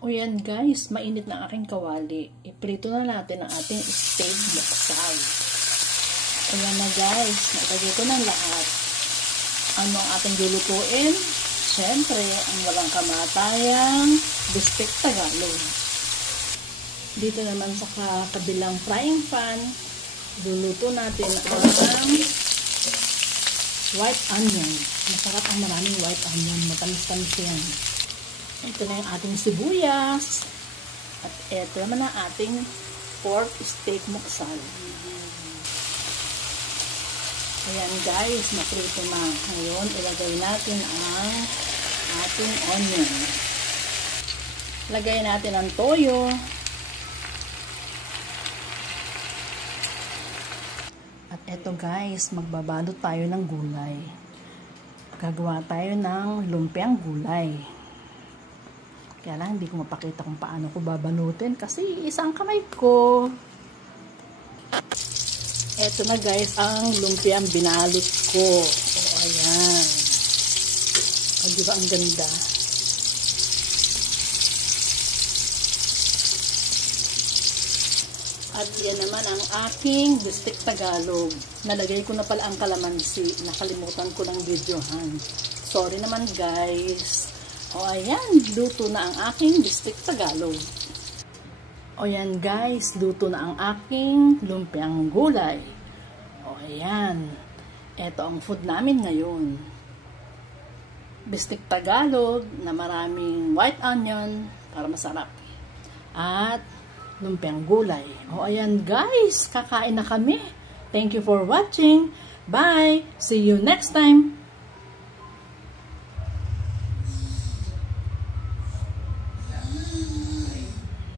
O yan guys, mainit na aking kawali. Iprito na natin ang ating steak moksal. O yan na guys, nailagay ko ng lahat. Ano ang ating lulutuin? Siyempre, ang walang kamatayang bistek Tagalog. Dito naman sa kabilang frying pan, luluto natin ang white onion. Masarap ang maraming white onion. Matamis-tamis yan. Ito na yung ating sibuyas. At ito naman ang ating pork steak moksal. Ayan guys, naprito na. Ngayon, ilagay natin ang ating onion. Lagay natin ang toyo. At eto guys, magbabalot tayo ng gulay. Gagawa tayo ng lumpiang gulay. Kaya lang, hindi ko mapakita kung paano ko babalutin kasi isang kamay ko. Eto na guys, ang lumpiang binalot ko. O, ayan. O, diba ang ganda? At yan naman ang aking bistek Tagalog. Nalagay ko na pala ang kalamansi. Nakalimutan ko ng videohan. Sorry naman guys. O ayan, luto na ang aking bistek Tagalog. O yan guys, luto na ang aking lumpiang gulay. O ayan. Ito ang food namin ngayon. Bistek Tagalog na maraming white onion para masarap. At lumpiang gulay. O ayan guys, kakain na kami. Thank you for watching. Bye! See you next time!